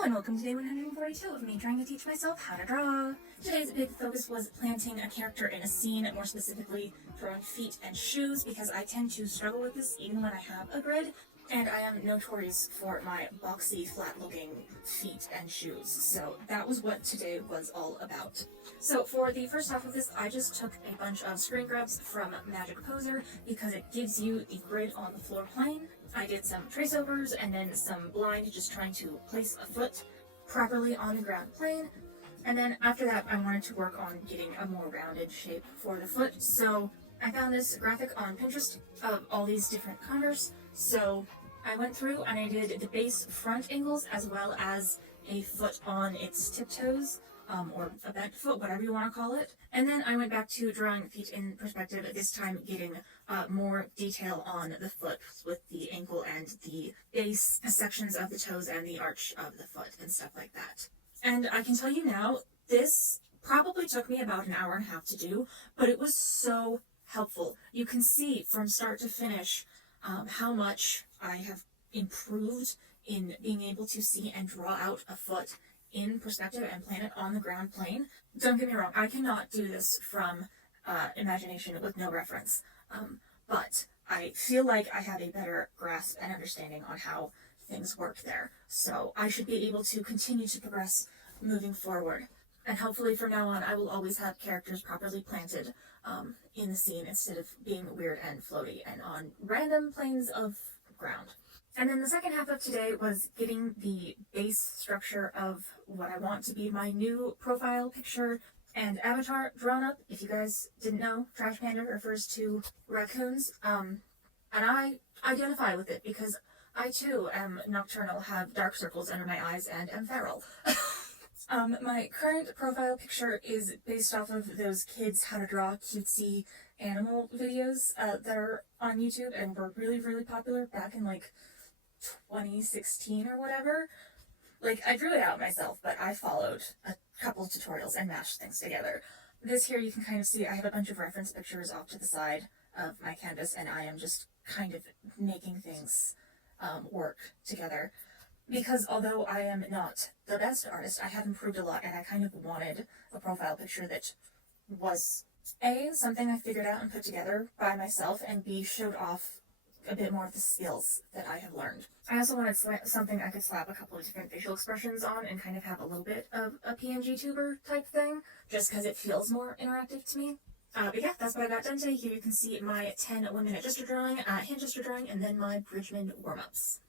Hello and welcome to day 142 of me trying to teach myself how to draw. Today's big focus was planting a character in a scene, more specifically drawing feet and shoes, because I tend to struggle with this even when I have a grid, and I am notorious for my boxy, flat-looking feet and shoes. So that was what today was all about. So for the first half of this, I just took a bunch of screen grabs from Magic Poser because it gives you the grid on the floor plane. I did some trace overs and then some blind, just trying to place a foot properly on the ground plane. And then after that, I wanted to work on getting a more rounded shape for the foot. So I found this graphic on Pinterest of all these different contours. So I went through and I did the base front angles as well as a foot on its tiptoes, or a bent foot, whatever you want to call it. And then I went back to drawing feet in perspective, this time getting more detail on the foot with the ankle and the base sections of the toes and the arch of the foot and stuff like that. And I can tell you now, this probably took me about an hour and a half to do, but it was so helpful. You can see from start to finish how much I have improved in being able to see and draw out a foot in perspective and plant it on the ground plane. Don't get me wrong, I cannot do this from imagination with no reference, but I feel like I have a better grasp and understanding on how things work there. So I should be able to continue to progress moving forward. And hopefully from now on I will always have characters properly planted in the scene instead of being weird and floaty and on random planes of ground. And then the second half of today was getting the base structure of what I want to be my new profile picture and avatar drawn up. If you guys didn't know, Trash Panda refers to raccoons, and I identify with it because I too am nocturnal, have dark circles under my eyes, and am feral. My current profile picture is based off of those kids how to draw cutesy animal videos that are on YouTube and were really, really popular back in like 2016 or whatever. Like, I drew it out myself, but I followed a couple of tutorials and mashed things together. This here you can kind of see I have a bunch of reference pictures off to the side of my canvas, and I am just kind of making things work together. Because although I am not the best artist, I have improved a lot, and I kind of wanted a profile picture that was A, something I figured out and put together by myself, and B, showed off a bit more of the skills that I have learned. I also wanted something I could slap a couple of different facial expressions on and kind of have a little bit of a PNG tuber type thing, just because it feels more interactive to me. But yeah, that's what I got done today. Here you can see my 10 1-minute gesture drawing, hand gesture drawing, and then my Bridgman warm-ups.